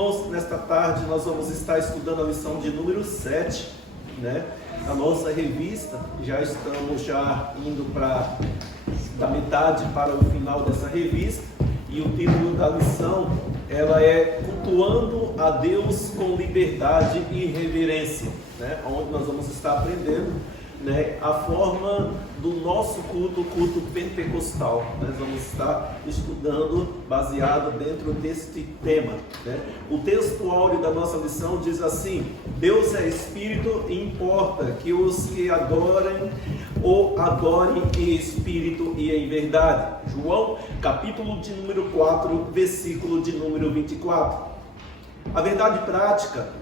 irmãos, nesta tarde nós vamos estar estudando a lição de número 7, né? A nossa revista. Já estamos indo da metade para o final dessa revista, e o título da lição, ela é Cultuando a Deus com Liberdade e Reverência, né? Onde nós vamos estar aprendendo, né, a forma do nosso culto, o culto pentecostal. Nós vamos estar estudando baseado dentro deste tema, né? O texto áureo da nossa lição diz assim: Deus é Espírito e importa que os que adorem o adorem em Espírito e em verdade. João, capítulo de número 4, versículo de número 24. A verdade prática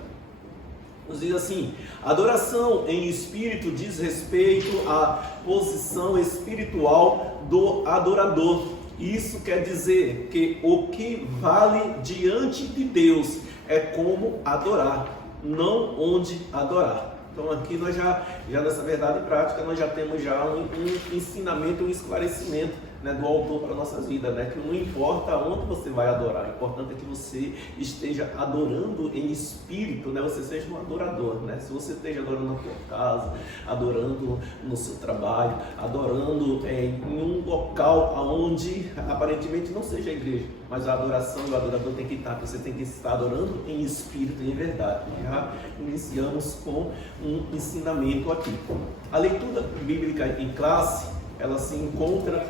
nos diz assim: adoração em espírito diz respeito à posição espiritual do adorador. Isso quer dizer que o que vale diante de Deus é como adorar, não onde adorar. Então aqui nós já nessa verdade prática, nós já temos um ensinamento, um esclarecimento, né, do autor para a nossa vida, né? Que não importa onde você vai adorar, o importante é que você esteja adorando em espírito, né? Você seja um adorador, né? Se você esteja adorando na sua casa, adorando no seu trabalho, adorando em um local onde aparentemente não seja a igreja, mas a adoração e o adorador tem que estar, você tem que estar adorando em espírito e em verdade. Já iniciamos com um ensinamento aqui. A leitura bíblica em classe, ela se encontra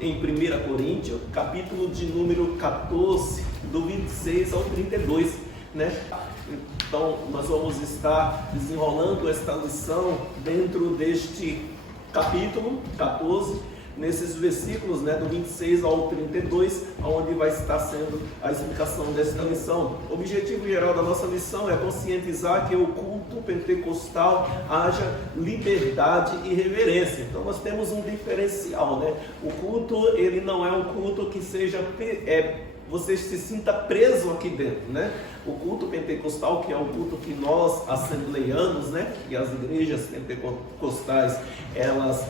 em 1 Coríntios, capítulo de número 14, do 26 ao 32, né? Então, nós vamos estar desenrolando esta lição dentro deste capítulo 14, nesses versículos, né, do 26 ao 32, onde vai estar sendo a explicação desta lição. O objetivo geral da nossa lição é conscientizar que o culto pentecostal haja liberdade e reverência. Então nós temos um diferencial, né? O culto, ele não é um culto que seja você se sinta preso aqui dentro, né? O culto pentecostal, que é o culto que nós assembleianos, né, e as igrejas pentecostais, elas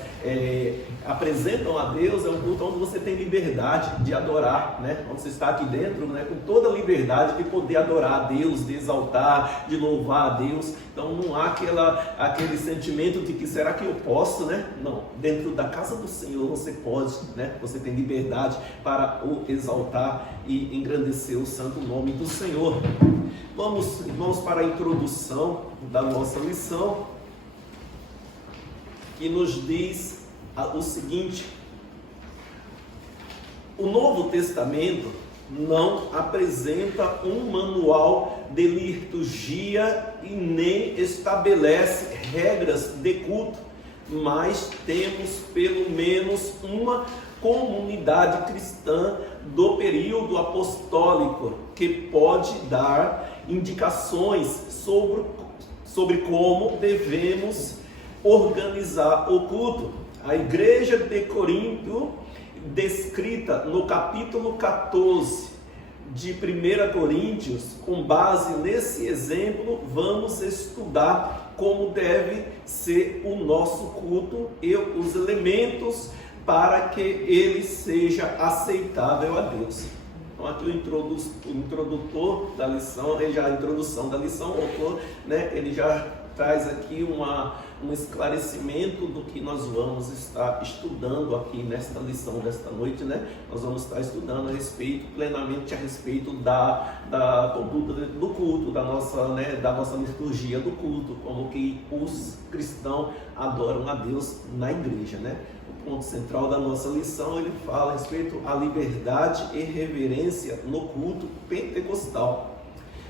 apresentam a Deus, é um culto onde você tem liberdade de adorar, né? Onde você está aqui dentro, né, com toda a liberdade de poder adorar a Deus, de exaltar, de louvar a Deus. Então não há aquele sentimento de que será que eu posso, né? Não, dentro da casa do Senhor você pode, né? Você tem liberdade para o exaltar e engrandecer o santo nome do Senhor. Vamos para a introdução da nossa lição, que nos diz o seguinte: o Novo Testamento não apresenta um manual de liturgia e nem estabelece regras de culto, mas temos pelo menos uma comunidade cristã do período apostólico que pode dar indicações sobre como devemos organizar o culto. A igreja de Corinto, descrita no capítulo 14 de 1 Coríntios, com base nesse exemplo, vamos estudar como deve ser o nosso culto e os elementos para que ele seja aceitável a Deus. Então aqui o introdutor da lição, a introdução da lição, o autor, né, ele já traz aqui um esclarecimento do que nós vamos estar estudando aqui nesta lição desta noite, né? Nós vamos estar estudando plenamente a respeito da conduta do culto, da nossa liturgia do culto, como que os cristãos adoram a Deus na igreja, né? O ponto central da nossa lição, ele fala a respeito à liberdade e reverência no culto pentecostal.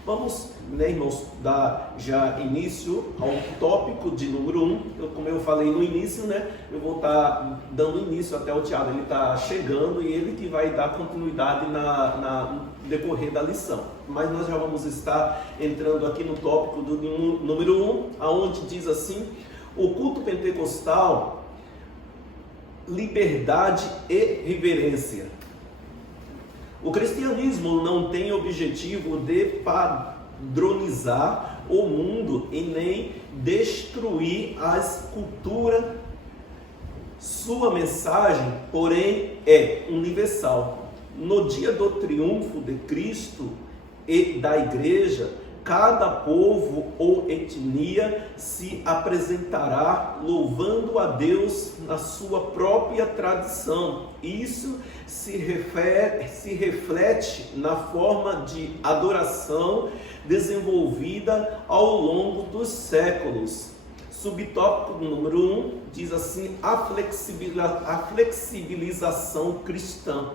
Vamos, né, irmãos, dar já início ao tópico de número 1. Como eu falei no início, né, eu vou estar dando início até o Tiago. Ele está chegando e ele que vai dar continuidade no decorrer da lição. Mas nós já vamos estar entrando aqui no tópico do número 1, aonde diz assim: o culto pentecostal, liberdade e reverência. O cristianismo não tem objetivo de padronizar o mundo e nem destruir as culturas. Sua mensagem, porém, é universal. No dia do triunfo de Cristo e da igreja, cada povo ou etnia se apresentará louvando a Deus na sua própria tradição. Isso se reflete na forma de adoração desenvolvida ao longo dos séculos. Subtópico número 1 diz assim: a flexibilização cristã.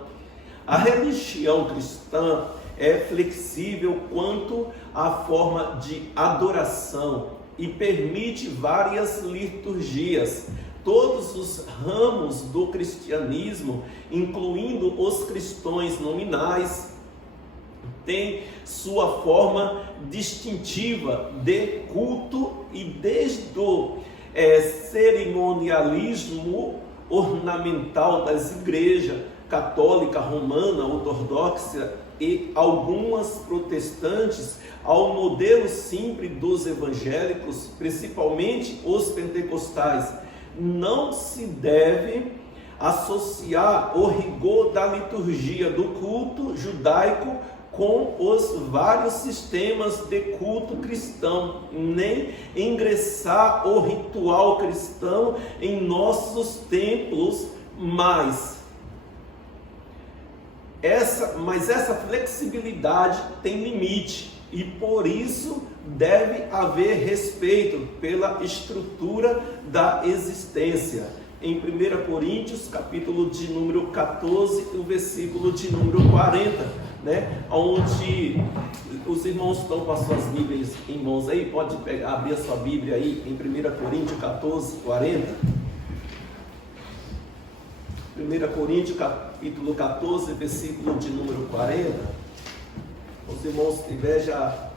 A religião cristã é flexível quanto à forma de adoração e permite várias liturgias. Todos os ramos do cristianismo, incluindo os cristãos nominais, têm sua forma distintiva de culto, e desde o cerimonialismo ornamental das igrejas católica, romana, ortodoxa e algumas protestantes, ao modelo simples dos evangélicos, principalmente os pentecostais, não se deve associar o rigor da liturgia do culto judaico com os vários sistemas de culto cristão, nem ingressar o ritual cristão em nossos templos, mas essa flexibilidade tem limite, e por isso deve haver respeito pela estrutura da existência. Em 1 Coríntios, capítulo de número 14, o versículo de número 40, onde os irmãos estão com as suas Bíblias em mãos aí, pode abrir a sua Bíblia aí em 1 Coríntios 14, 40. 1 Coríntios, capítulo 14, versículo de número 40. Os irmãos, se tiver, já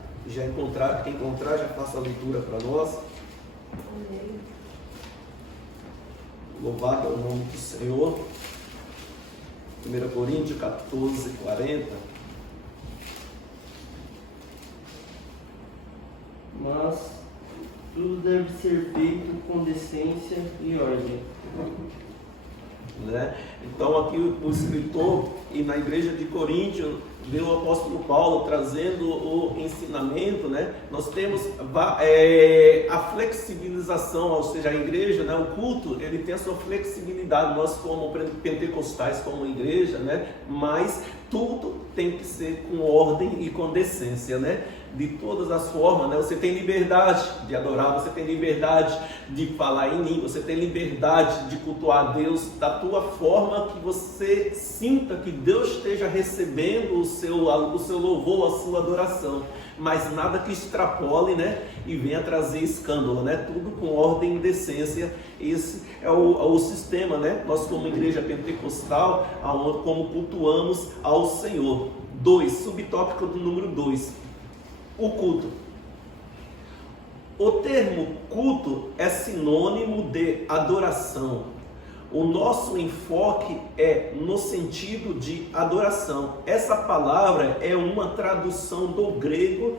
encontrar, quem encontrar, já faça a leitura para nós. Amém. Louvado é o nome do Senhor. 1 Coríntios 14, 40. Mas tudo deve ser feito com decência e ordem. Então aqui o escritor, e na igreja de Coríntios, vê o apóstolo Paulo trazendo o ensinamento, nós temos a flexibilização, ou seja, a igreja, o culto, ele tem a sua flexibilidade, nós como pentecostais, como igreja, mas tudo tem que ser com ordem e com decência, de todas as formas, você tem liberdade de adorar, você tem liberdade de falar em língua, você tem liberdade de cultuar a Deus da tua forma que você sinta que Deus esteja recebendo o seu louvor, a sua adoração, mas nada que extrapole, e venha trazer escândalo, tudo com ordem e decência. Esse é o sistema, nós como igreja pentecostal, como cultuamos ao Senhor. 2, subtópico do número 2. O culto. O termo culto é sinônimo de adoração. O nosso enfoque é no sentido de adoração. Essa palavra é uma tradução do grego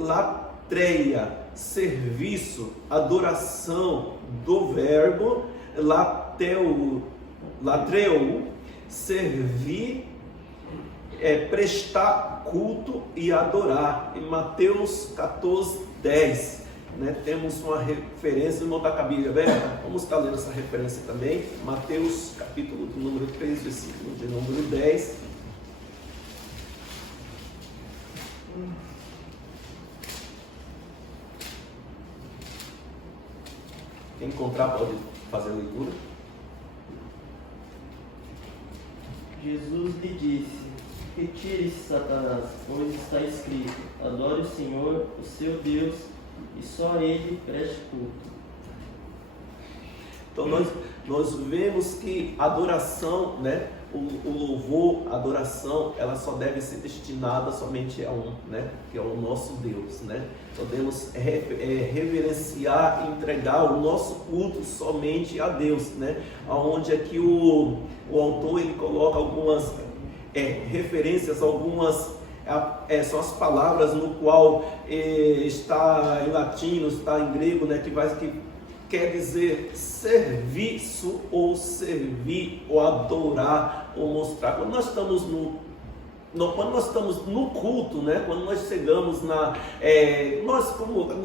latreia, serviço, adoração, do verbo latreu, servir, prestar culto e adorar. Em Mateus 14, 10, temos uma referência. Irmão, está com a Bíblia aberta? Vamos estar lendo essa referência também. Mateus capítulo de número 3, versículo de número 10. Quem encontrar pode fazer a leitura. Jesus lhe disse: retire-se, Satanás, pois está escrito: adore o Senhor, o seu Deus, e só a Ele preste culto. Então nós vemos que a adoração, o louvor, a adoração, ela só deve ser destinada somente a um, que é o nosso Deus, Podemos reverenciar e entregar o nosso culto somente a Deus, Aonde é que o autor ele coloca algumas referências, algumas são as palavras no qual está em latino, está em grego, que quer dizer serviço, ou servir, ou adorar, ou mostrar. Quando nós estamos quando nós estamos no culto, né? Quando nós chegamos nós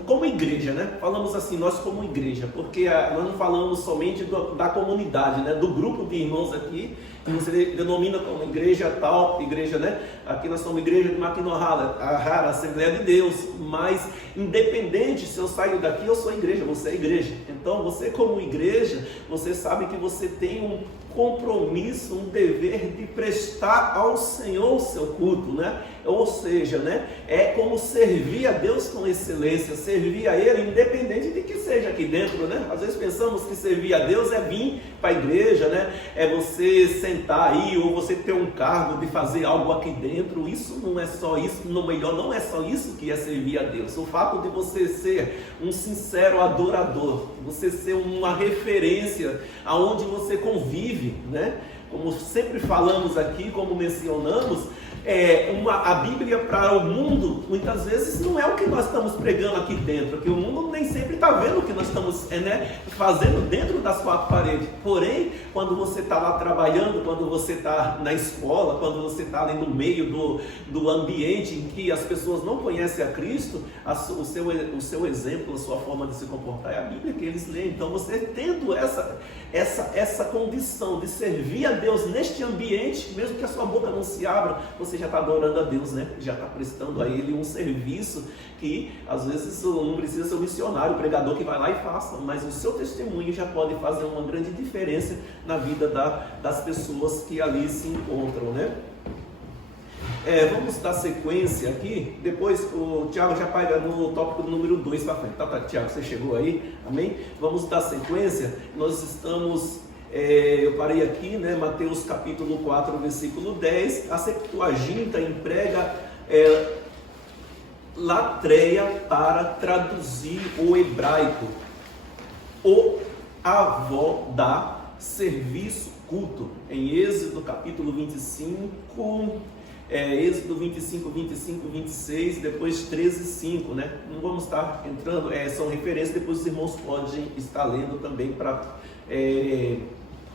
como igreja, né? Falamos assim, nós como igreja, porque nós não falamos somente da comunidade, né? Do grupo de irmãos aqui, que você denomina como igreja tal, igreja, né? Aqui nós somos igreja de Maquinohala, a Assembleia de Deus, mas independente se eu saio daqui, eu sou igreja, você é igreja. Então você como igreja, você sabe que você tem um compromisso, um dever de prestar ao Senhor o seu culto, né? Ou seja, né? É como servir a Deus com excelência, servir a Ele independente de que seja aqui dentro, né? Às vezes pensamos que servir a Deus é vir para a igreja, né? É você sentar aí, ou você ter um cargo de fazer algo aqui dentro. Isso não é só isso, não é só isso que é servir a Deus. O fato de você ser um sincero adorador, você ser uma referência aonde você convive, né? Como sempre falamos aqui, como mencionamos, a Bíblia para o mundo, muitas vezes não é o que nós estamos pregando aqui dentro, porque o mundo nem sempre está vendo o que nós estamos fazendo dentro das quatro paredes. Porém, quando você está lá trabalhando, quando você está na escola, quando você está ali no meio do ambiente em que as pessoas não conhecem a Cristo, o seu exemplo, a sua forma de se comportar é a Bíblia que eles leem. Então você tendo essa condição de servir a Deus neste ambiente, mesmo que a sua boca não se abra, você já está adorando a Deus, né? Já está prestando a Ele um serviço que às vezes não precisa ser um missionário, o pregador que vai lá e faça, mas o seu testemunho já pode fazer uma grande diferença na vida das pessoas que ali se encontram, né? Vamos dar sequência aqui, depois o Tiago já pega no tópico número 2 para frente, tá, Tiago, você chegou aí, amém? Vamos dar sequência, nós estamos, eu parei aqui, né, Mateus capítulo 4, versículo 10, a Septuaginta emprega latreia para traduzir o hebraico, o avó da serviço culto, em Êxodo capítulo 25, Êxodo 25, 25, 26, depois 13, 5, né? Não vamos estar entrando, são referências, depois os irmãos podem estar lendo também para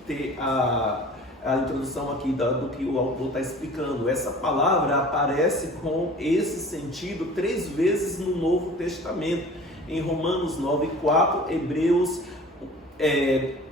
ter a introdução aqui do que o autor está explicando. Essa palavra aparece com esse sentido 3 vezes no Novo Testamento, em Romanos 9:4,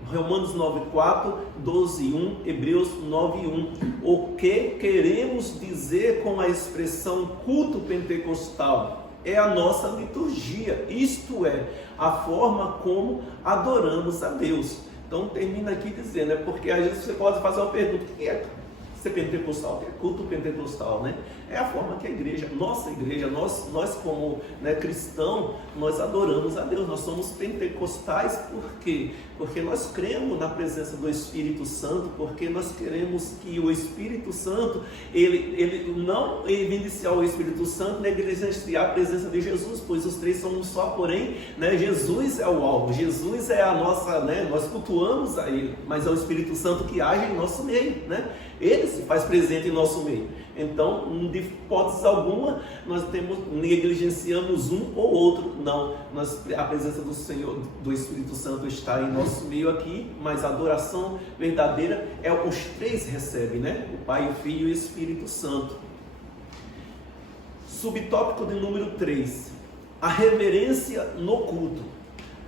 Romanos 9:4, 12:1, Hebreus 9:1. O que queremos dizer com a expressão culto pentecostal? É a nossa liturgia, isto é, a forma como adoramos a Deus. Então termina aqui dizendo, porque às vezes você pode fazer uma pergunta: o que é ser pentecostal? O que é culto pentecostal, né? É a forma que a igreja, nossa igreja, nós como, né, cristão, nós adoramos a Deus, nós somos pentecostais. Por quê? Porque nós cremos na presença do Espírito Santo, porque nós queremos que o Espírito Santo, ele não evidenciar o Espírito Santo, negligenciar a presença de Jesus, pois os três são um só, porém, né, Jesus é o alvo, Jesus é a nossa, né, nós cultuamos a Ele, mas é o Espírito Santo que age em nosso meio, né? Ele se faz presente em nosso meio. Então, de hipótese alguma, nós negligenciamos um ou outro. Não, a presença do Senhor, do Espírito Santo está em nosso meio aqui, mas a adoração verdadeira os três recebem, né? O Pai, o Filho e o Espírito Santo. Subtópico de número 3, a reverência no culto.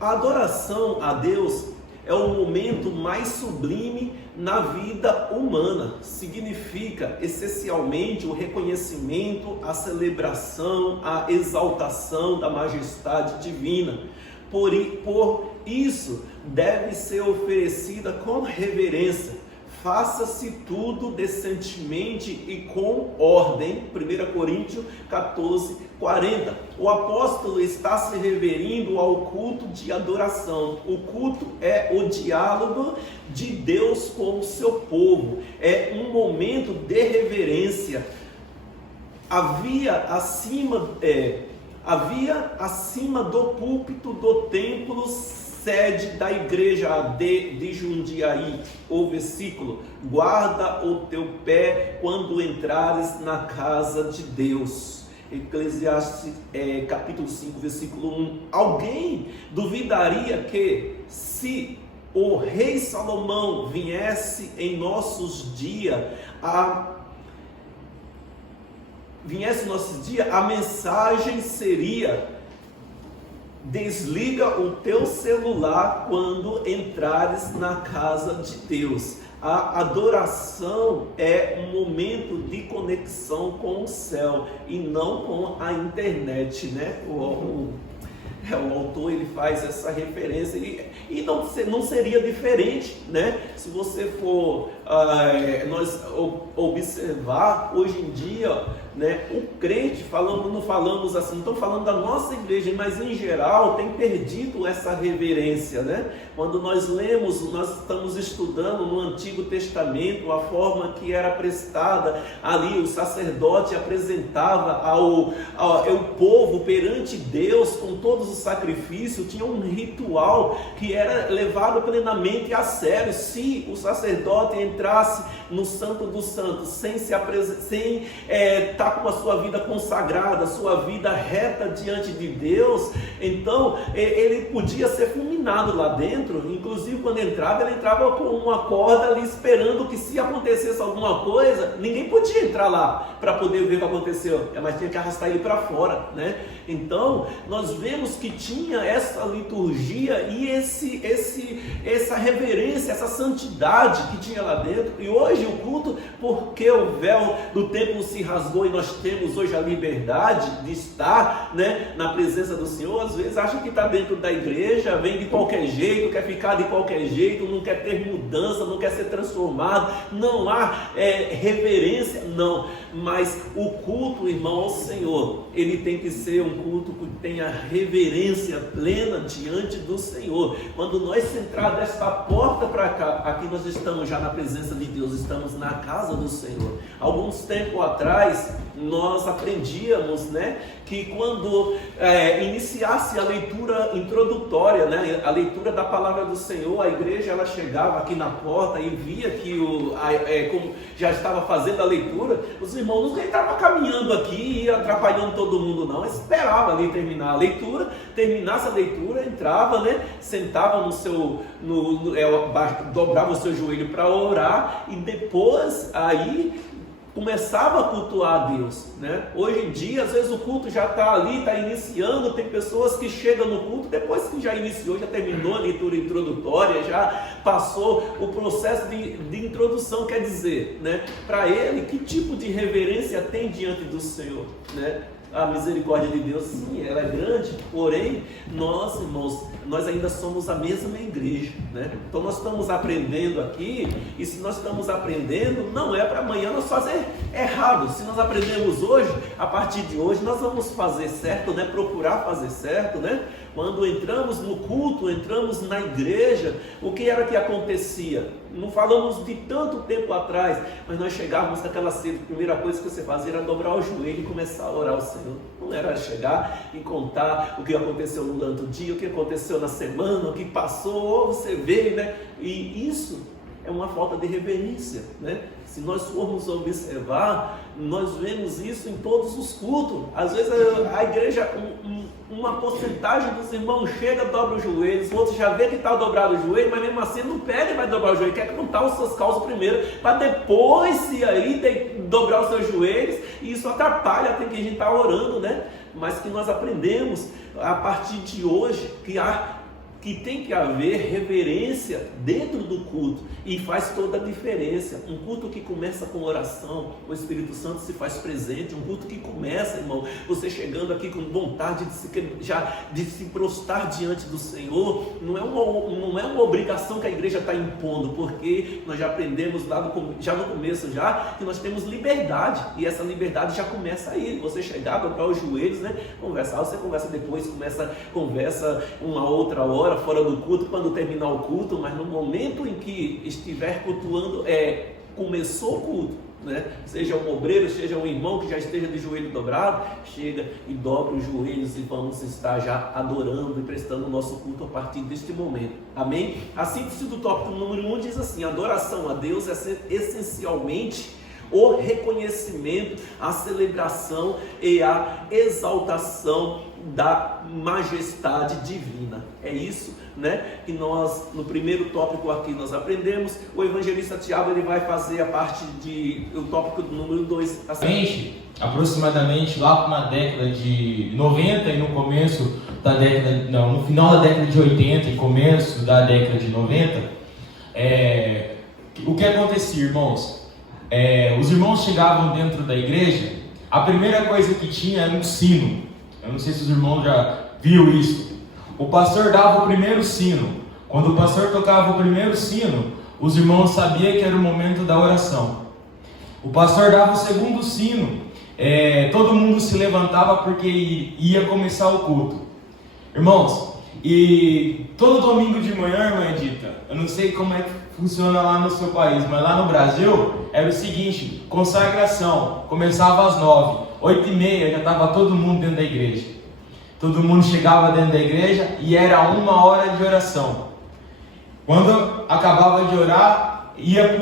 A adoração a Deus é o momento mais sublime na vida humana. Significa essencialmente o reconhecimento, a celebração, a exaltação da majestade divina. Por isso deve ser oferecida com reverência. Faça-se tudo decentemente e com ordem. 1 Coríntios 14, 40. O apóstolo está se referindo ao culto de adoração. O culto é o diálogo de Deus com o seu povo. É um momento de reverência. Havia acima do púlpito do templo, sede da igreja de Jundiaí, o versículo: guarda o teu pé quando entrares na casa de Deus. Eclesiastes capítulo 5, versículo 1. Alguém duvidaria que, se o rei Salomão viesse em nossos dias viesse o nosso dia, a mensagem seria: desliga o teu celular quando entrares na casa de Deus. A adoração é um momento de conexão com o céu e não com a internet, né? O autor, ele faz essa referência e não seria diferente, né? Se você for nós observar hoje em dia, né, o crente, não falamos assim, não estou falando da nossa igreja, mas em geral tem perdido essa reverência, né? Quando nós lemos, nós estamos estudando no Antigo Testamento a forma que era prestada ali, o sacerdote apresentava ao povo perante Deus com todos os sacrifícios, tinha um ritual que era levado plenamente a sério. Se o sacerdote entrasse no Santo dos Santos sem estar com a sua vida consagrada, a sua vida reta diante de Deus, então ele podia ser fulminado lá dentro. Inclusive quando entrava, ele entrava com uma corda ali esperando que, se acontecesse alguma coisa, ninguém podia entrar lá para poder ver o que aconteceu, mas tinha que arrastar ele para fora, né? Então nós vemos que tinha essa liturgia e essa reverência, essa santidade que tinha lá dentro. E hoje o culto, porque o véu do templo se rasgou e nós temos hoje a liberdade de estar, né, na presença do Senhor, às vezes acha que está dentro da igreja, vem de qualquer jeito, quer ficar de qualquer jeito, não quer ter mudança, não quer ser transformado, não há reverência, não. Mas o culto, irmão, ao Senhor, ele tem que ser um culto que tenha reverência plena diante do Senhor. Quando nós entrar desta porta para cá, aqui nós estamos já na presença de Deus, estamos na casa do Senhor. Alguns tempos atrás nós aprendíamos, né, que quando iniciasse a leitura introdutória, né, a leitura da palavra do Senhor, a igreja ela chegava aqui na porta e via que como já estava fazendo a leitura, os irmãos não entravam caminhando aqui e atrapalhando todo mundo, não. Esperava ali terminar a leitura, terminasse a leitura, entrava, né, sentava dobrava o seu joelho para orar e depois aí começava a cultuar a Deus, né? Hoje em dia, às vezes o culto já está ali, está iniciando, tem pessoas que chegam no culto, depois que já iniciou, já terminou a leitura introdutória, já passou o processo de introdução, quer dizer, né, para ele, que tipo de reverência tem diante do Senhor, né? A misericórdia de Deus, sim, ela é grande, porém, nós, irmãos, nós ainda somos a mesma igreja, né? Então nós estamos aprendendo aqui, e se nós estamos aprendendo, não é para amanhã nós fazer errado. Se nós aprendemos hoje, a partir de hoje nós vamos fazer certo, né? Procurar fazer certo, né? Quando entramos no culto, entramos na igreja, o que era que acontecia? Não falamos de tanto tempo atrás, mas nós chegávamos naquela ceia, a primeira coisa que você fazia era dobrar o joelho e começar a orar ao Senhor. Não era chegar e contar o que aconteceu no durante o dia, o que aconteceu na semana, o que passou, ou você veio, né? E isso é uma falta de reverência, né? Se nós formos observar, nós vemos isso em todos os cultos. Às vezes a igreja, uma porcentagem dos irmãos chega, dobra os joelhos, outros já vê que está dobrado o joelho, mas mesmo assim não pega e vai dobrar o joelho, quer contar os seus calços primeiro, para depois, se aí, dobrar os seus joelhos, e isso atrapalha, tem que a gente estar orando, né? Mas que nós aprendemos a partir de hoje que tem que haver reverência dentro do culto, e faz toda a diferença. Um culto que começa com oração, o Espírito Santo se faz presente. Um culto que começa, irmão, você chegando aqui com vontade de se prostrar diante do Senhor, não é uma obrigação que a igreja está impondo, porque nós já aprendemos lá já no começo que nós temos liberdade, e essa liberdade já começa aí, você chegar, dobrar os joelhos, né? Conversar, você conversa depois, conversa uma outra hora, fora do culto, quando terminar o culto, mas no momento em que estiver cultuando, começou o culto, né? Seja um obreiro, seja um irmão que já esteja de joelho dobrado, chega e dobra os joelhos e vamos estar já adorando e prestando o nosso culto a partir deste momento, amém? A síntese do tópico número 1 diz assim: adoração a Deus é essencialmente o reconhecimento, a celebração e a exaltação da majestade divina. É isso né? Que nós, no primeiro tópico aqui, nós aprendemos. O evangelista Tiago, ele vai fazer a parte o tópico do número 2. Aproximadamente lá na década de 90 e no começo da década, não, no final da década de 80 e começo da década de 90, o que acontecia, irmãos? Os irmãos chegavam dentro da igreja, a primeira coisa que tinha era um sino. Eu não sei se os irmãos já viram isso. O pastor dava o primeiro sino. Quando o pastor tocava o primeiro sino, os irmãos sabiam que era o momento da oração. O pastor dava o segundo sino, todo mundo se levantava porque ia começar o culto. Irmãos, e todo domingo de manhã, irmã Edita, eu não sei como é que funciona lá no seu país, mas lá no Brasil era o seguinte: consagração, começava às 9, 8h30 já estava todo mundo dentro da igreja. Todo mundo chegava dentro da igreja e era 1 hora de oração. Quando acabava de orar, ia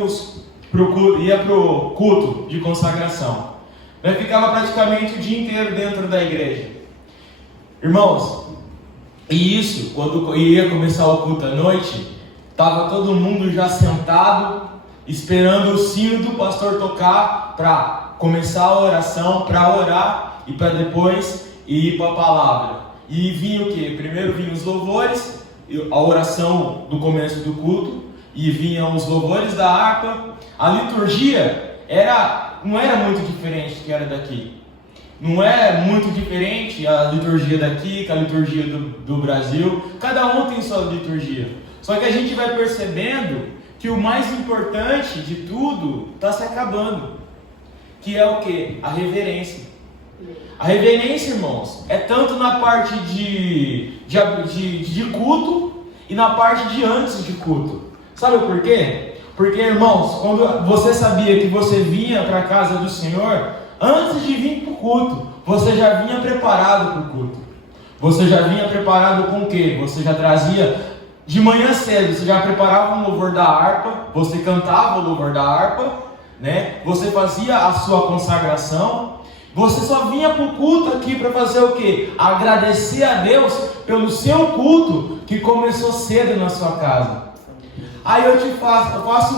pro culto de consagração. Nós ficava praticamente o dia inteiro dentro da igreja. Irmãos, e isso, quando ia começar o culto à noite, estava todo mundo já sentado, esperando o sino do pastor tocar para começar a oração, para orar e para depois ir para a palavra. E vinha o que? Primeiro vinham os louvores, a oração do começo do culto, e vinham os louvores da harpa. A liturgia não era muito diferente do que era daqui. Não é muito diferente a liturgia daqui com a liturgia do Brasil. Cada um tem sua liturgia. Só que a gente vai percebendo que o mais importante de tudo está se acabando. Que é o que? A reverência. A reverência, irmãos, é tanto na parte de culto e na parte de antes de culto. Sabe por quê? Porque, irmãos, quando você sabia que você vinha para a casa do Senhor, antes de vir para o culto, você já vinha preparado para o culto. Você já vinha preparado com o quê? Você já trazia de manhã cedo, você já preparava um louvor da harpa, você cantava o louvor da harpa, né? Você fazia a sua consagração. Você só vinha para o culto aqui para fazer o quê? Agradecer a Deus pelo seu culto que começou cedo na sua casa. Aí eu faço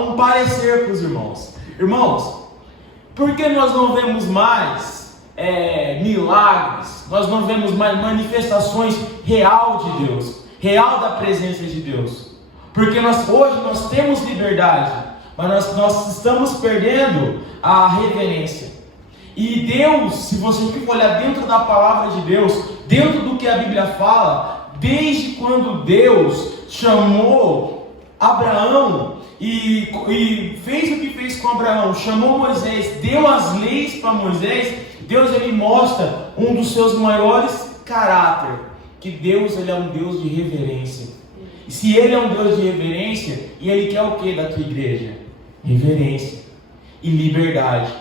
um parecer para os irmãos. Irmãos, por que nós não vemos mais milagres? Nós não vemos mais manifestações real de Deus, real da presença de Deus? Porque hoje nós temos liberdade, mas nós estamos perdendo a reverência. E Deus, se você for olhar dentro da palavra de Deus, dentro do que a Bíblia fala, desde quando Deus chamou Abraão e fez o que fez com Abraão, chamou Moisés, deu as leis para Moisés, Deus ele mostra um dos seus maiores caráter, que Deus ele é um Deus de reverência. E se ele é um Deus de reverência, e ele quer o que da tua igreja? Reverência e liberdade.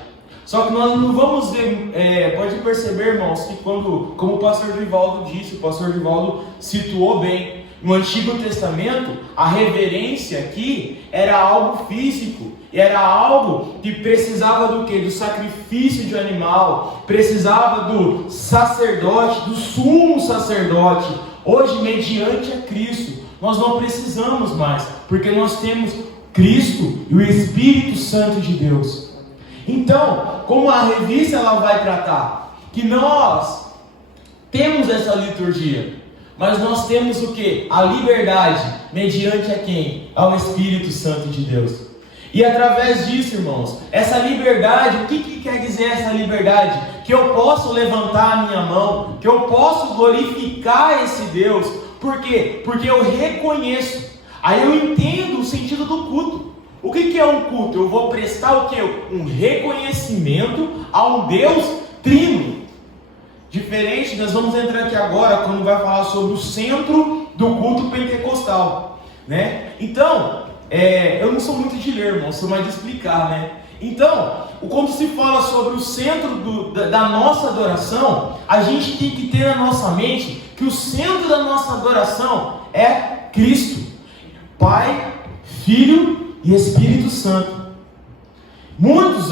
Só que nós não vamos ver, pode perceber, irmãos, que como o pastor Divaldo disse, o pastor Divaldo situou bem, no Antigo Testamento, a reverência aqui era algo físico, era algo que precisava do quê? Do sacrifício de animal, precisava do sacerdote, do sumo sacerdote. Hoje, mediante a Cristo, nós não precisamos mais, porque nós temos Cristo e o Espírito Santo de Deus. Então, como a revista ela vai tratar? Que nós temos essa liturgia, mas nós temos o que? A liberdade, mediante a quem? Ao Espírito Santo de Deus. E através disso, irmãos, essa liberdade, o que quer dizer essa liberdade? Que eu posso levantar a minha mão, que eu posso glorificar esse Deus. Por quê? Porque eu reconheço, aí eu entendo o sentido do culto. O que é um culto? Eu vou prestar o quê? Um reconhecimento a um Deus trino. Diferente, nós vamos entrar aqui agora quando vai falar sobre o centro do culto pentecostal, né? Então, eu não sou muito de ler, irmão, sou mais de explicar, né? Então, quando se fala sobre o centro da nossa adoração, a gente tem que ter na nossa mente que o centro da nossa adoração é Cristo, Pai, Filho e Espírito Santo. muitos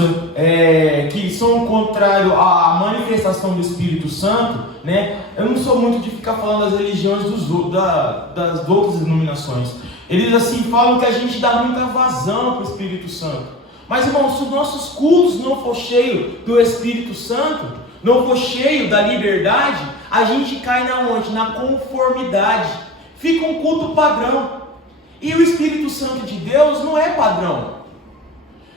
que são contrários à manifestação do Espírito Santo, né? Eu não sou muito de ficar falando das religiões das outras denominações. Eles assim falam que a gente dá muita vazão para o Espírito Santo. Mas, irmãos, se os nossos cultos não for cheio do Espírito Santo, não for cheio da liberdade, a gente cai na onde? Na conformidade. Fica um culto padrão. E o Espírito Santo de Deus não é padrão.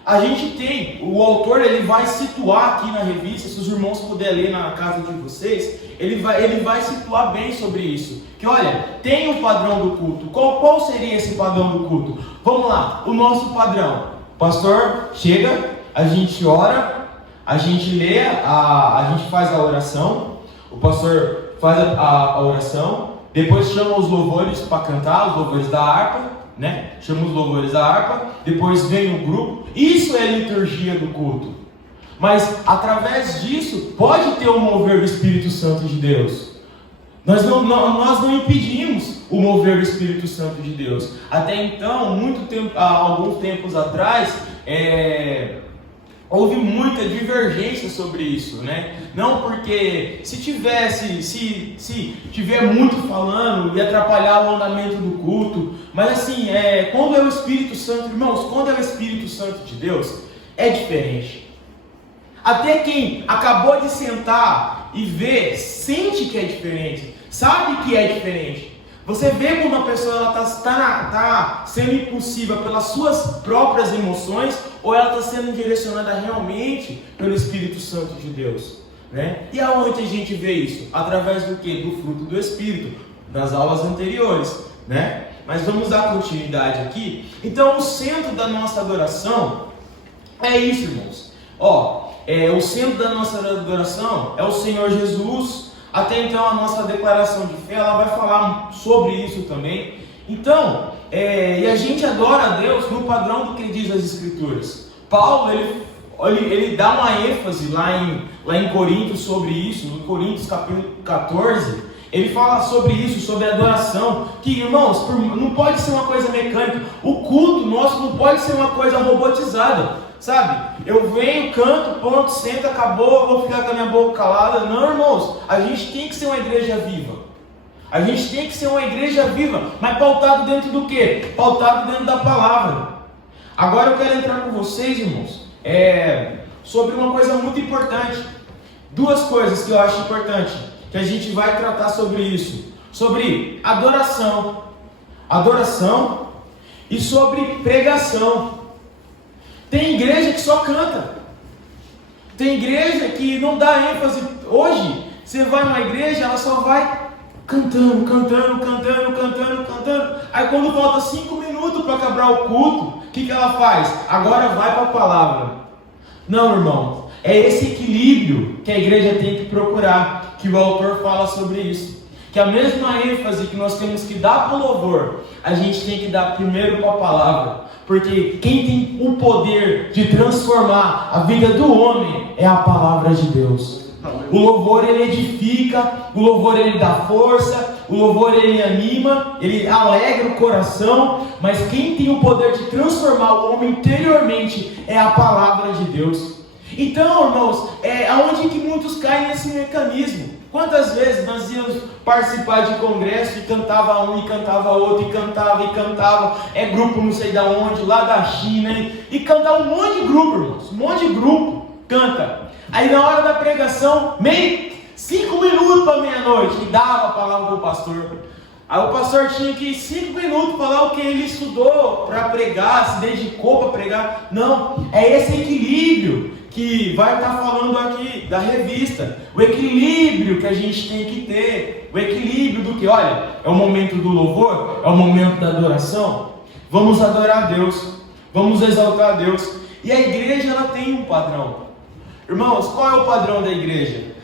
A gente tem, o autor ele vai situar aqui na revista, se os irmãos puderem ler na casa de vocês, ele vai situar bem sobre isso. Que olha, tem um padrão do culto. Qual seria esse padrão do culto? Vamos lá, o nosso padrão. O pastor chega, a gente ora, a gente lê, a gente faz a oração, o pastor faz a oração, depois chama os louvores para cantar, os louvores da harpa, né? Chama os louvores da harpa, depois vem o grupo. Isso é a liturgia do culto. Mas através disso pode ter o mover do Espírito Santo de Deus. Nós não impedimos o mover do Espírito Santo de Deus. Até então, alguns tempos atrás, houve muita divergência sobre isso, né? Não porque se tiver muito falando, ia atrapalhar o andamento do culto. Mas assim, quando é o Espírito Santo, irmãos, quando é o Espírito Santo de Deus, é diferente. Até quem acabou de sentar e ver, sente que é diferente, sabe que é diferente. Você vê quando a pessoa está sendo impulsiva pelas suas próprias emoções, ou ela está sendo direcionada realmente pelo Espírito Santo de Deus, né? E aonde a gente vê isso? Através do quê? Do fruto do Espírito, nas aulas anteriores, né? Mas vamos dar continuidade aqui. Então, o centro da nossa adoração é isso, irmãos. O centro da nossa adoração é o Senhor Jesus. Até então, a nossa declaração de fé, ela vai falar sobre isso também. Então, e a gente adora a Deus no padrão do que diz as Escrituras. Paulo, ele dá uma ênfase lá em Coríntios sobre isso. No Coríntios capítulo 14, ele fala sobre isso, sobre adoração. Que, irmãos, não pode ser uma coisa mecânica. O culto nosso não pode ser uma coisa robotizada. Sabe, eu venho, canto, ponto, sento, acabou, vou ficar com a minha boca calada. Não, irmãos, a gente tem que ser uma igreja viva. A gente tem que ser uma igreja viva, mas pautado dentro do quê? Pautado dentro da palavra. Agora eu quero entrar com vocês, irmãos, sobre uma coisa muito importante. Duas coisas que eu acho importante, que a gente vai tratar sobre isso. Sobre adoração e sobre pregação. Tem igreja que só canta. Tem igreja que não dá ênfase. Hoje, você vai numa igreja, ela só vai cantando. Aí quando falta 5 minutos para acabar o culto, o que ela faz? Agora vai para a palavra. Não, irmão. É esse equilíbrio que a igreja tem que procurar, que o autor fala sobre isso. Que a mesma ênfase que nós temos que dar para o louvor, a gente tem que dar primeiro para a palavra. Porque quem tem o poder de transformar a vida do homem é a palavra de Deus. O louvor ele edifica, o louvor ele dá força, o louvor ele anima, ele alegra o coração. Mas quem tem o poder de transformar o homem interiormente é a palavra de Deus. Então, irmãos, aonde que muitos caem nesse mecanismo? Quantas vezes nós íamos participar de congresso e cantava um, e cantava outro, e cantava, grupo não sei da onde, lá da China, e cantava um monte de grupo, irmãos, um monte de grupo, canta. Aí na hora da pregação, 5 minutos para meia-noite, e dava a palavra para o pastor. Aí o pastor tinha que 5 minutos falar o que ele estudou para pregar, se dedicou para pregar. Não, é esse equilíbrio que vai estar falando aqui da revista. O equilíbrio que a gente tem que ter. O equilíbrio do que? Olha, é o momento do louvor, é o momento da adoração. Vamos adorar a Deus, vamos exaltar a Deus. E a igreja, ela tem um padrão. Irmãos, qual é o padrão da igreja?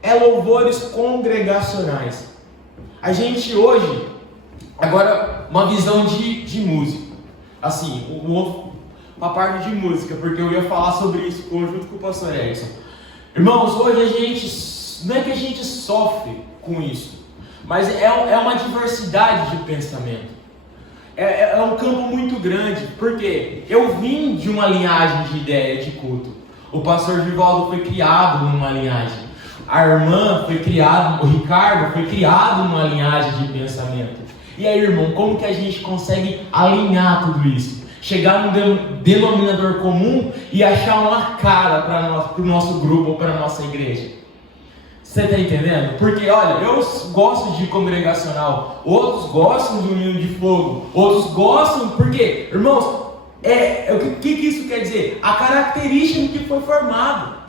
É louvores congregacionais. A gente hoje, agora uma visão de música, assim, uma parte de música, porque eu ia falar sobre isso junto com o pastor Edson. Irmãos, hoje a gente, não é que a gente sofre com isso, mas é uma diversidade de pensamento. é um campo muito grande, porque eu vim de uma linhagem de ideia de culto. O pastor Givaldo foi criado numa linhagem. A irmã foi criada, o Ricardo foi criado numa linhagem de pensamento. E aí, irmão, como que a gente consegue alinhar tudo isso? Chegar num denominador comum e achar uma cara para o nosso grupo ou para a nossa igreja. Você está entendendo? Porque, olha, eu gosto de congregacional, outros gostam de união de fogo, outros gostam, porque, irmãos, o que isso quer dizer? A característica que foi formado.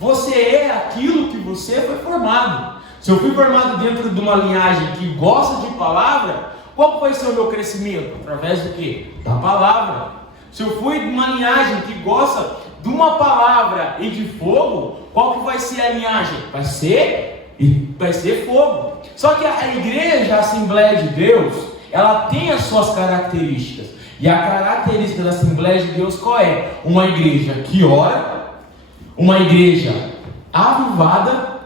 Você é aquilo que você foi formado. Se eu fui formado dentro de uma linhagem que gosta de palavra, qual vai ser o meu crescimento? Através do quê? Da palavra. Se eu fui de uma linhagem que gosta de uma palavra e de fogo, qual que vai ser a linhagem? Vai ser fogo. Só que a igreja, a Assembleia de Deus, ela tem as suas características. E a característica da Assembleia de Deus qual é? Uma igreja que ora, uma igreja avivada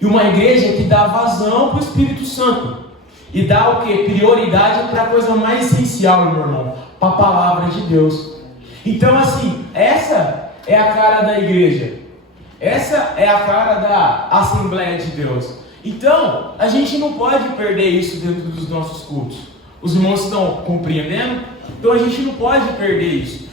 e uma igreja que dá vazão para o Espírito Santo. E dá o que? Prioridade para a coisa mais essencial, meu irmão, para a palavra de Deus. Então, assim, essa é a cara da igreja. Essa é a cara da Assembleia de Deus. Então, a gente não pode perder isso dentro dos nossos cultos. Os irmãos estão compreendendo? Então, a gente não pode perder isso.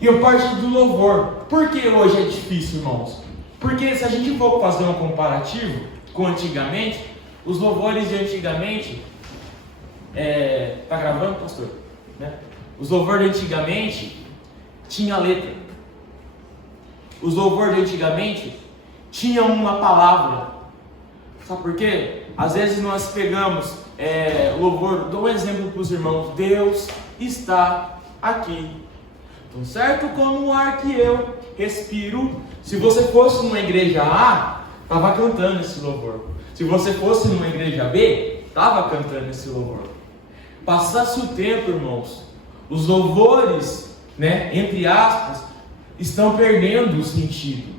E eu parto do louvor. Por que hoje é difícil, irmãos? Porque se a gente for fazer um comparativo com antigamente, os louvores de antigamente, tá gravando, pastor? Né? Os louvores de antigamente tinha letra. Os louvores de antigamente tinham uma palavra. Sabe por quê? Às vezes nós pegamos louvor, dou um exemplo para os irmãos. Deus está aqui. Tão certo como o ar que eu respiro. Se você fosse numa igreja A, estava cantando esse louvor. Se você fosse numa igreja B, estava cantando esse louvor. Passasse o tempo, irmãos, os louvores, né, entre aspas, estão perdendo o sentido.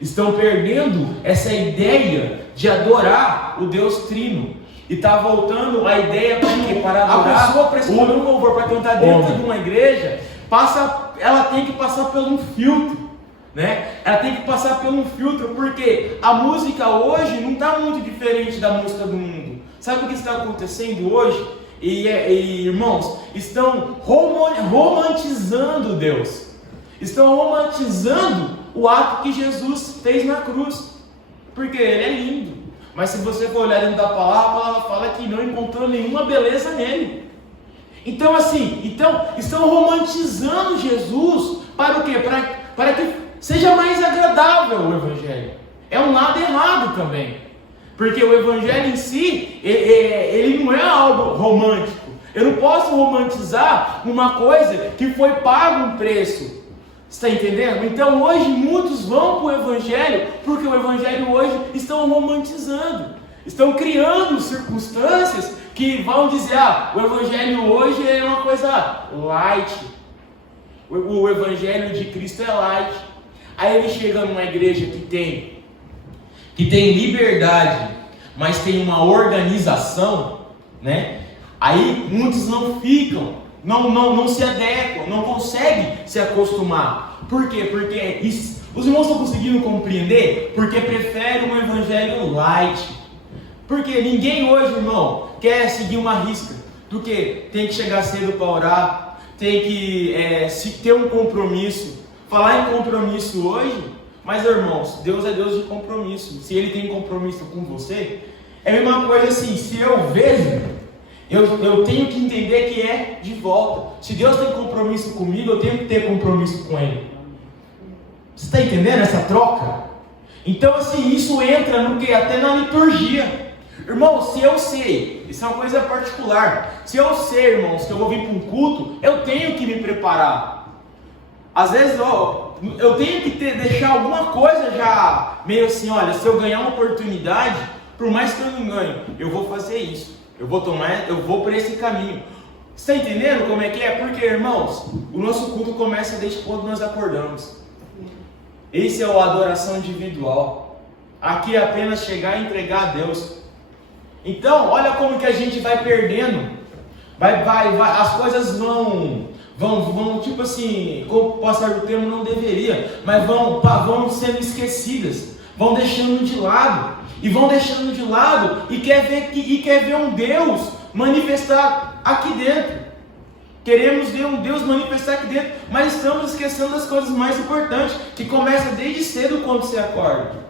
Estão perdendo essa ideia de adorar o Deus Trino. E está voltando a ideia para quê? Para adorar. A pessoa para escolher um louvor para cantar dentro de uma igreja, ela tem que passar por um filtro. Né? Ela tem que passar por um filtro, porque a música hoje não está muito diferente da música do mundo. Sabe o que está acontecendo hoje? Irmãos, estão romantizando Deus. Estão romantizando o ato que Jesus fez na cruz. Porque ele é lindo. Mas se você for olhar dentro da palavra, a palavra fala que não encontrou nenhuma beleza nele. Então assim, estão romantizando Jesus para o quê? Para que seja mais agradável o Evangelho. É um lado errado também. Porque o Evangelho em si, ele não é algo romântico. Eu não posso romantizar uma coisa que foi pago um preço. Você está entendendo? Então hoje muitos vão para o Evangelho, porque o Evangelho hoje estão romantizando. Estão criando circunstâncias que vão dizer, o Evangelho hoje é uma coisa light. O Evangelho de Cristo é light. Aí ele chega numa igreja que tem liberdade, mas tem uma organização, né? Aí muitos não ficam, não se adequam, não conseguem se acostumar. Por quê? Porque os irmãos estão conseguindo compreender? Porque preferem um evangelho light. Porque ninguém hoje, irmão, quer seguir uma risca do que tem que chegar cedo para orar, tem que ter um compromisso. Falar em compromisso hoje, mas irmãos, Deus é Deus de compromisso. Se Ele tem compromisso com você, é a mesma coisa assim, se eu vejo, eu tenho que entender que é de volta. Se Deus tem compromisso comigo, eu tenho que ter compromisso com Ele. Você está entendendo essa troca? Então assim, isso entra no que? Até na liturgia. Irmão, se eu sei, isso é uma coisa particular. Se eu sei, irmãos, que eu vou vir para um culto, eu tenho que me preparar. Às vezes, eu tenho que deixar alguma coisa já meio assim, olha, se eu ganhar uma oportunidade, por mais que eu não ganhe, eu vou fazer isso. Eu vou por esse caminho. Você está entendendo como é que é? Porque, irmãos, o nosso culto começa desde quando nós acordamos. Esse é a adoração individual. Aqui é apenas chegar e entregar a Deus. Então, olha como que a gente vai perdendo as coisas vão tipo assim, com o passar do tempo não deveria, mas vão sendo esquecidas, vão deixando de lado, e quer ver um Deus manifestar aqui dentro. Queremos ver um Deus manifestar aqui dentro, mas estamos esquecendo das coisas mais importantes, que começa desde cedo quando você acorda.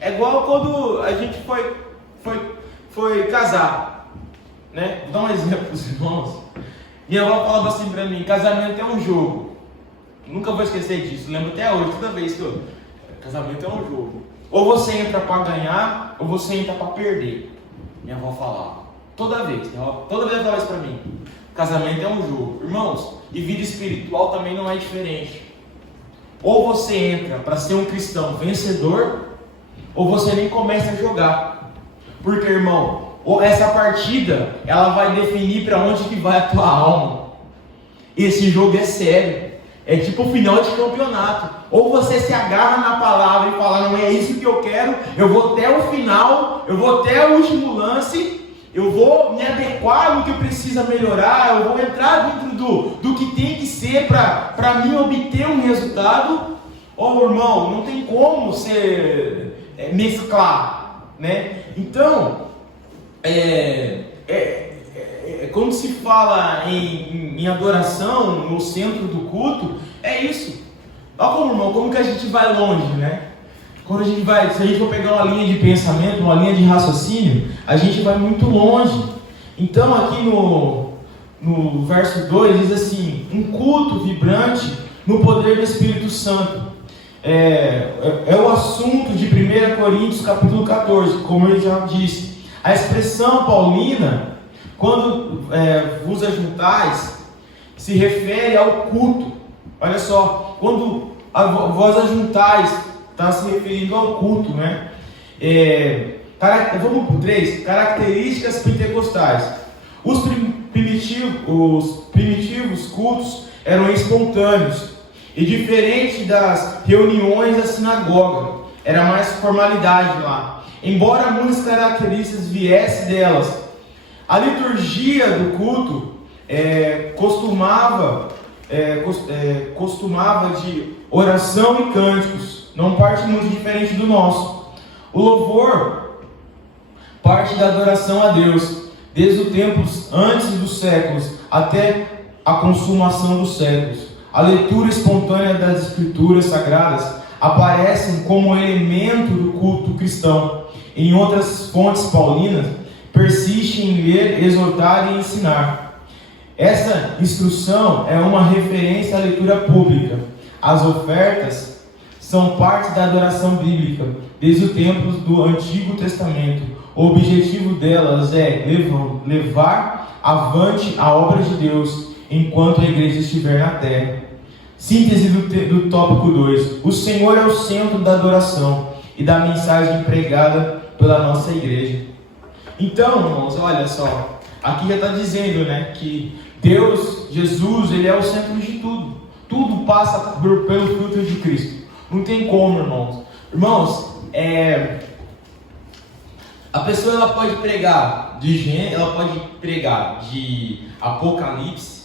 É igual quando a gente foi casar, né? Vou dar um exemplo para os irmãos. Minha avó falava assim para mim: casamento é um jogo. Nunca vou esquecer disso, lembro até hoje, toda vez que casamento é um jogo. Ou você entra para ganhar, ou você entra para perder. Minha avó falava, toda vez ela falava isso para mim. Casamento é um jogo. Irmãos, e vida espiritual também não é diferente. Ou você entra para ser um cristão vencedor, ou você nem começa a jogar. Porque, irmão, essa partida, ela vai definir para onde que vai a tua alma. Esse jogo é sério. É tipo o final de campeonato. Ou você se agarra na palavra e fala: não é isso que eu quero, eu vou até o final, eu vou até o último lance, eu vou me adequar no que precisa melhorar, eu vou entrar dentro do que tem que ser para mim obter um resultado. Ou, irmão, não tem como você mesclar, né? Então, quando se fala em adoração no centro do culto, é isso. Olha como, irmão, como que a gente vai longe, né? Quando a gente vai, se a gente for pegar uma linha de pensamento, uma linha de raciocínio, a gente vai muito longe. Então aqui no verso 2 diz assim: um culto vibrante no poder do Espírito Santo. É o assunto de 1 Coríntios capítulo 14, como eu já disse. A expressão paulina, quando vos ajuntais, se refere ao culto. Olha só, quando vós ajuntais, está se referindo ao culto, né? Vamos para o 3. Características pentecostais. Os primitivos cultos eram espontâneos e diferente das reuniões da sinagoga. Era mais formalidade lá. Embora muitas características viessem delas, a liturgia do culto costumava de oração e cânticos, não parte muito diferente do nosso. O louvor parte da adoração a Deus, desde os tempos antes dos séculos até a consumação dos séculos. A leitura espontânea das escrituras sagradas aparecem como elemento do culto cristão. Em outras fontes paulinas, persiste em ler, exortar e ensinar. Essa instrução é uma referência à leitura pública. As ofertas são parte da adoração bíblica, desde o tempo do Antigo Testamento. O objetivo delas é levar avante a obra de Deus, enquanto a igreja estiver na terra. Síntese do tópico 2. O Senhor é o centro da adoração e da mensagem pregada pela nossa igreja. Então, irmãos, olha só, aqui já está dizendo, né, que Deus, Jesus, Ele é o centro de tudo. Tudo passa pelo filtro de Cristo. Não tem como, irmãos. Irmãos, a pessoa ela pode pregar de Apocalipse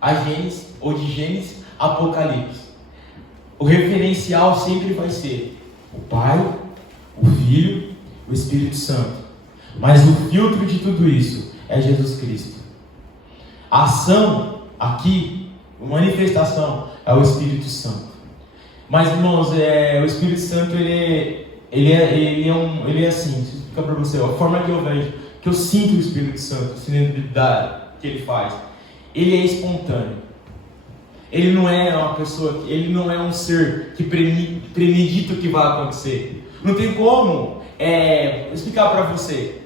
a Gênesis, ou de Gênesis a Apocalipse. O referencial sempre vai ser o Pai, o Filho, o Espírito Santo. Mas o filtro de tudo isso é Jesus Cristo. A ação aqui, a manifestação, é o Espírito Santo. Mas, irmãos, o Espírito Santo, ele é assim, deixa eu explicar para você, a forma que eu vejo, que eu sinto o Espírito Santo, a sinodalidade que ele faz, ele é espontâneo. Ele não é uma pessoa, ele não é um ser que premedita o que vai acontecer. Não tem como explicar para você.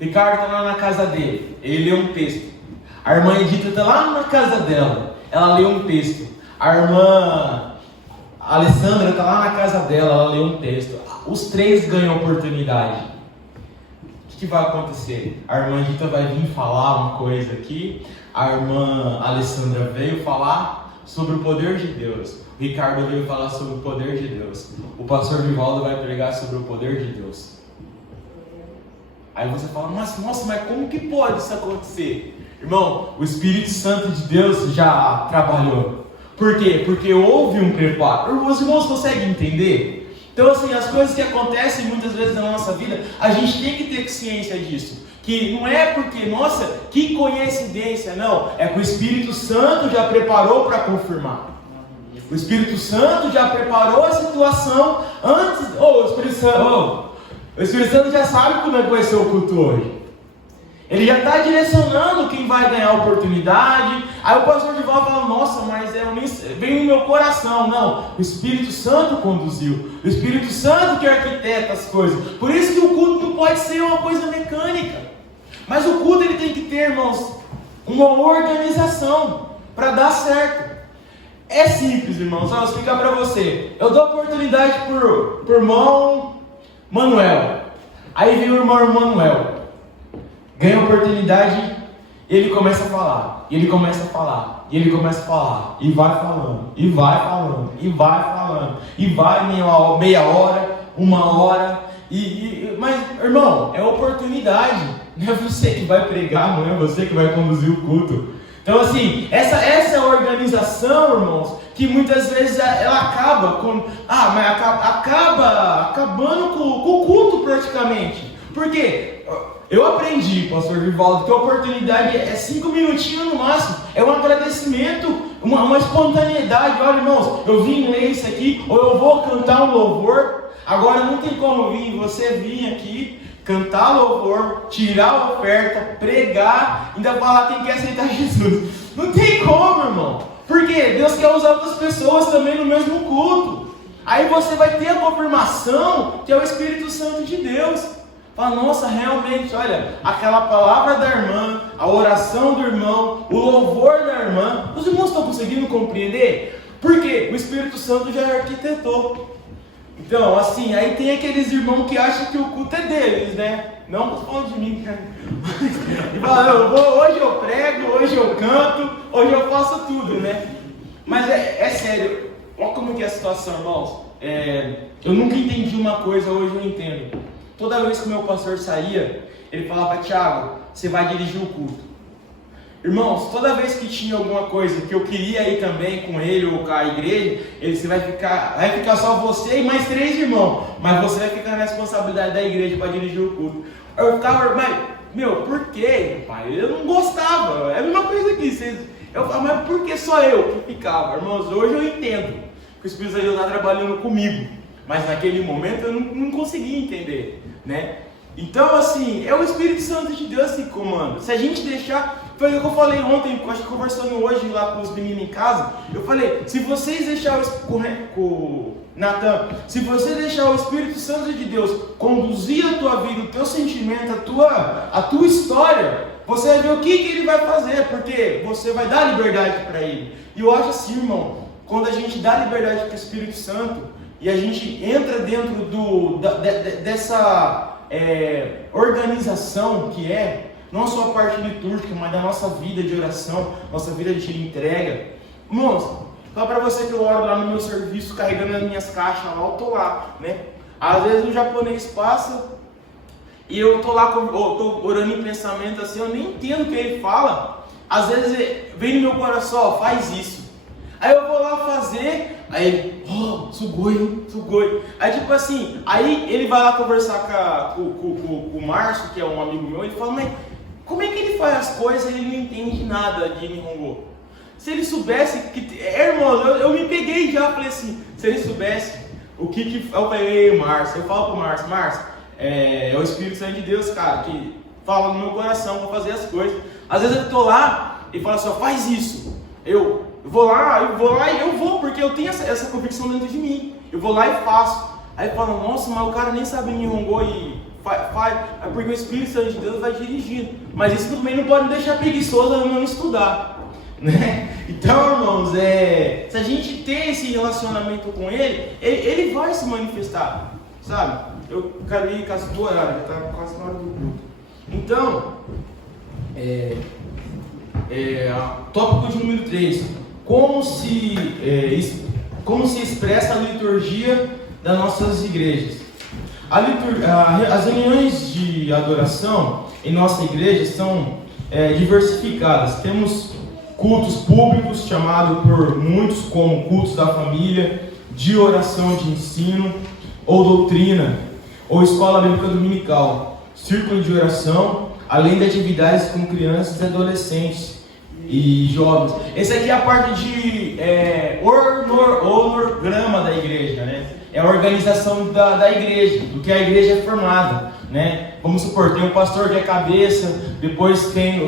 Ricardo está lá na casa dele, ele lê um texto. A irmã Edita está lá na casa dela, ela lê um texto. A irmã Alessandra está lá na casa dela, ela lê um texto. Os três ganham oportunidade. O que vai acontecer? A irmã Edita vai vir falar uma coisa aqui. A irmã Alessandra veio falar sobre o poder de Deus. O Ricardo veio falar sobre o poder de Deus. O pastor Vivaldo vai pregar sobre o poder de Deus. Aí você fala: nossa, mas como que pode isso acontecer? Irmão, o Espírito Santo de Deus já trabalhou. Por quê? Porque houve um preparo. Os irmãos conseguem entender? Então assim, as coisas que acontecem muitas vezes na nossa vida, a gente tem que ter ciência disso. Que não é porque, nossa, que coincidência, não. É que o Espírito Santo já preparou para confirmar. O Espírito Santo já preparou a situação antes. O Espírito Santo já sabe como é que vai ser o culto hoje. Ele já está direcionando quem vai ganhar a oportunidade. Aí o pastor de volta fala, nossa, mas vem no meu coração. Não, o Espírito Santo conduziu. O Espírito Santo que arquiteta as coisas. Por isso que o culto não pode ser uma coisa mecânica. Mas o culto ele tem que ter, irmãos, uma organização para dar certo. É simples, irmãos. Vou explicar para você. Eu dou oportunidade por irmão Manuel. Aí vem o irmão Manuel. Ganha a oportunidade, ele começa a falar, e ele começa a falar, e ele começa a falar, e vai falando, e vai falando, e vai falando, e vai meia hora, 1 hora, mas, irmão, é oportunidade, não é você que vai pregar, não é você que vai conduzir o culto. Então assim, essa é a organização, irmãos, que muitas vezes ela acaba acabando com o culto praticamente. Por quê? Eu aprendi, pastor Rivaldo, que a oportunidade é 5 minutinhos no máximo. É um agradecimento, uma espontaneidade. Olha, irmãos, eu vim ler isso aqui, ou eu vou cantar um louvor. Agora não tem como você vir aqui, cantar louvor, tirar a oferta, pregar, ainda falar quem quer aceitar Jesus. Não tem como, irmão. Porque Deus quer usar outras pessoas também no mesmo culto. Aí você vai ter a confirmação que é o Espírito Santo de Deus. Fala, nossa, realmente, olha, aquela palavra da irmã, a oração do irmão, o louvor da irmã, os irmãos estão conseguindo compreender? Porque o Espírito Santo já arquitetou. Então, assim, aí tem aqueles irmãos que acham que o culto é deles, né? Não falando de mim, cara. E fala, hoje eu prego, hoje eu canto, hoje eu faço tudo, né? Mas é sério, olha como que é a situação, irmãos. Eu nunca entendi uma coisa, hoje eu entendo. Toda vez que o meu pastor saía, ele falava, Thiago, você vai dirigir o culto. Irmãos, toda vez que tinha alguma coisa que eu queria ir também com ele ou com a igreja, você vai ficar só você e mais 3 irmãos, mas você vai ficar na responsabilidade da igreja para dirigir o culto. Eu ficava, mas, por quê, pai? Eu não gostava, é a mesma coisa aqui. Eu falava, mas por que só eu que ficava? Irmãos, hoje eu entendo que o Espírito Santo está trabalhando comigo. Mas naquele momento eu não conseguia entender, né? Então assim, é o Espírito Santo de Deus que comanda. Se a gente deixar, foi o que eu falei ontem, acho que conversando hoje lá com os meninos em casa, eu falei, se vocês deixarem o Natan, se você deixar o Espírito Santo de Deus conduzir a tua vida, o teu sentimento, a tua história, você vai ver o que ele vai fazer, porque você vai dar liberdade para ele. E eu acho assim, irmão, quando a gente dá liberdade para o Espírito Santo, e a gente entra dentro dessa organização que não só a parte litúrgica, mas da nossa vida de oração, nossa vida de entrega. Irmãos, fala para você que eu oro lá no meu serviço, carregando as minhas caixas lá, eu tô lá, né? Às vezes o japonês passa e eu tô lá, tô orando em pensamento assim, eu nem entendo o que ele fala. Às vezes vem no meu coração, ó, faz isso. Aí eu vou lá fazer, aí ele, sugoi. Aí tipo assim, aí ele vai lá conversar com o Márcio, que é um amigo meu, ele fala, mas como é que ele faz as coisas e ele não entende nada de Nihongo? Se ele soubesse, irmão, eu me peguei já, falei assim, se ele soubesse o que eu falei, Márcio, eu falo pro Márcio, é o Espírito Santo de Deus, cara, que fala no meu coração pra fazer as coisas. Às vezes eu tô lá e fala assim, ó, faz isso. Eu vou lá e eu vou, porque eu tenho essa convicção dentro de mim. Eu vou lá e faço. Aí fala, nossa, mas o cara nem sabe Nihongo e faz. É porque o Espírito Santo de Deus vai dirigindo. Mas isso também não pode me deixar preguiçoso a não estudar, né? Então, irmãos, se a gente tem esse relacionamento com ele vai se manifestar, sabe? Eu quero ir com as 2 horas, já está quase na hora do culto. Então, tópico de número 3. Como se expressa a liturgia das nossas igrejas. As reuniões de adoração em nossa igreja são diversificadas. Temos cultos públicos, chamados por muitos como cultos da família, de oração, de ensino, ou doutrina, ou escola bíblica dominical, círculo de oração, além de atividades com crianças e adolescentes e jovens. Essa aqui é a parte de organograma da igreja, né? É a organização da igreja, do que a igreja é formada, né? Vamos supor, tem o pastor que é cabeça, depois tem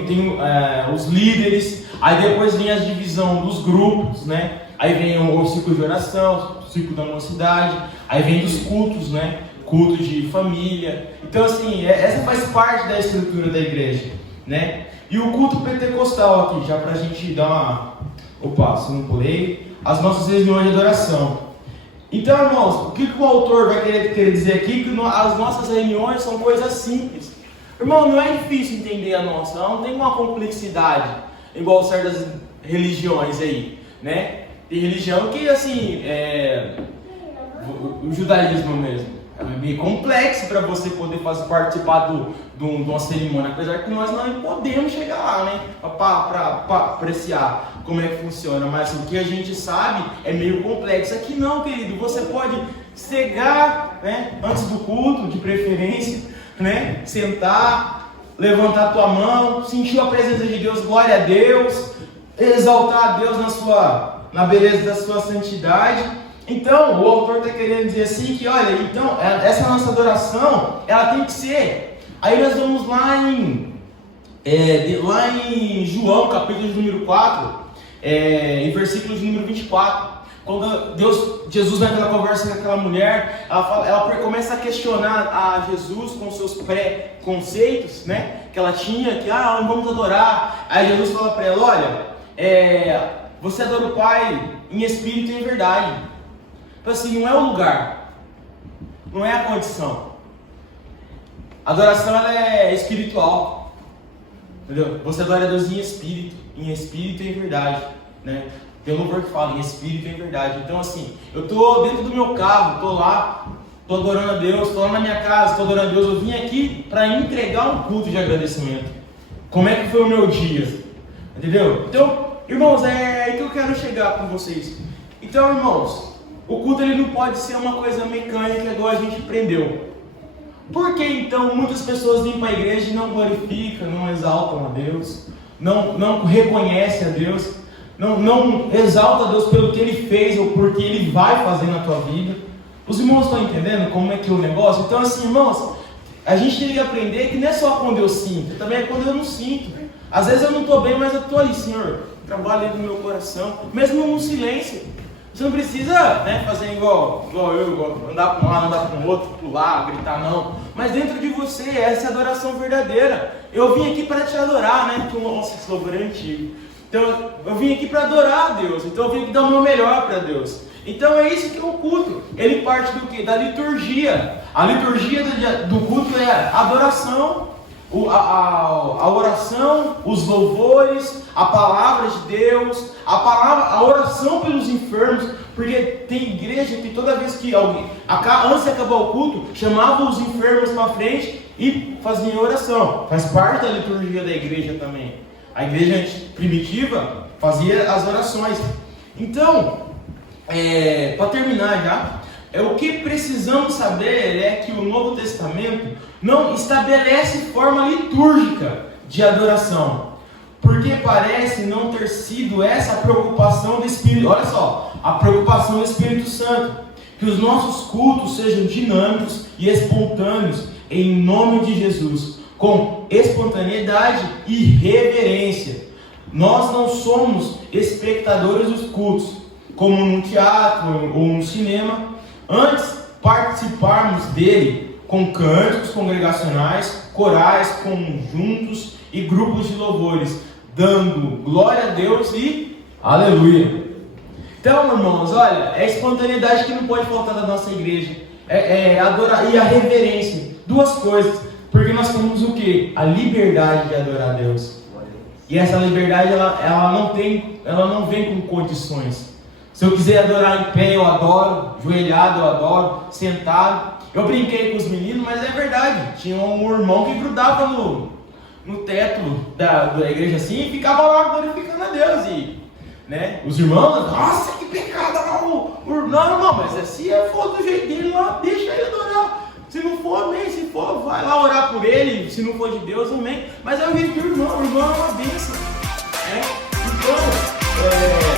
os líderes, aí depois vem a divisão dos grupos, né? Aí vem o ciclo de oração, o ciclo da mocidade, aí vem dos cultos, né? Culto de família. Então assim, essa faz parte da estrutura da igreja, né? E o culto pentecostal aqui, já pra gente dar uma... Opa, se não pulei. As nossas reuniões de adoração. Então, irmãos, o que o autor vai querer dizer aqui? Que as nossas reuniões são coisas simples. Irmão, não é difícil entender a nossa, ela não tem uma complexidade, igual certas religiões aí, né? Tem religião que, assim, o judaísmo mesmo, é meio complexo para você poder participar de uma cerimônia, apesar que nós não podemos chegar lá, né? Para apreciar como é que funciona, mas assim, o que a gente sabe é meio complexo. Aqui não, querido, você pode cegar, né? Antes do culto, de preferência, né? Sentar, levantar a tua mão, sentir a presença de Deus, glória a Deus, exaltar a Deus na beleza da sua santidade. Então, o autor está querendo dizer assim que, olha, então, essa nossa adoração, ela tem que ser. Aí nós vamos lá em João, capítulo de número 4, em versículo de número 24. Quando Jesus naquela conversa com aquela mulher, ela começa a questionar a Jesus com seus pré-conceitos, né? Que ela tinha, que vamos adorar. Aí Jesus fala para ela, olha, você adora o Pai em espírito e em verdade. Então assim, não é o lugar, não é a condição. A adoração ela é espiritual, entendeu? Você adora a Deus em espírito e em verdade, né? Tem um louvor que fala em espírito e em verdade. Então assim, eu estou dentro do meu carro, estou lá, estou adorando a Deus, estou lá na minha casa, estou adorando a Deus. Eu vim aqui para entregar um culto de agradecimento. Como é que foi o meu dia? Entendeu? Então, irmãos, é aí que eu quero chegar com vocês. Então, irmãos, o culto ele não pode ser uma coisa mecânica igual a gente aprendeu. Por que então muitas pessoas vêm para a igreja e não glorificam, não exaltam a Deus, não reconhecem a Deus, não exaltam a Deus pelo que Ele fez ou por que Ele vai fazer na tua vida? Os irmãos estão entendendo como é que é o negócio? Então assim, irmãos, a gente tem que aprender que não é só quando eu sinto, também é quando eu não sinto. Às vezes eu não estou bem, mas eu estou ali, Senhor, trabalho dentro do meu coração, mesmo no silêncio. Você não precisa, né, fazer igual andar para um lado, andar para o outro, pular, gritar, não. Mas dentro de você, essa é a adoração verdadeira. Eu vim aqui para te adorar, né? Nossa, esse louvor é antigo. Então, eu vim aqui para adorar a Deus. Então, eu vim aqui dar o meu melhor para Deus. Então, é isso que é o culto. Ele parte do quê? Da liturgia. A liturgia do culto é a adoração, a oração, os louvores, a palavra de Deus, a oração pelos enfermos, porque tem igreja que toda vez que alguém, antes de acabar o culto, chamava os enfermos para frente e fazia oração. Faz parte da liturgia da igreja também. A igreja primitiva fazia as orações. Então, para terminar já, o que precisamos saber é que o Novo Testamento não estabelece forma litúrgica de adoração, porque parece não ter sido essa a preocupação do Espírito. Olha só, a preocupação do Espírito Santo, que os nossos cultos sejam dinâmicos e espontâneos em nome de Jesus, com espontaneidade e reverência. Nós não somos espectadores dos cultos, como num teatro ou num cinema. Antes, participarmos dele com cânticos congregacionais, corais, conjuntos e grupos de louvores, dando glória a Deus e aleluia. Então, irmãos, olha, é a espontaneidade que não pode faltar da nossa igreja, adorar e a reverência, duas coisas, porque nós temos o que? A liberdade de adorar a Deus. E essa liberdade ela não vem com condições. Se eu quiser adorar em pé, eu adoro, joelhado, eu adoro, sentado. Eu brinquei com os meninos, mas é verdade. Tinha um irmão que grudava no teto da igreja assim e ficava lá glorificando a Deus. E, né, os irmãos, nossa, que pecado lá, não, mas se for do jeito dele lá, deixa ele adorar. Se não for, amém. Se for, vai lá orar por ele. Se não for de Deus, amém. Mas é o jeito do irmão. O irmão é uma bênção. Então,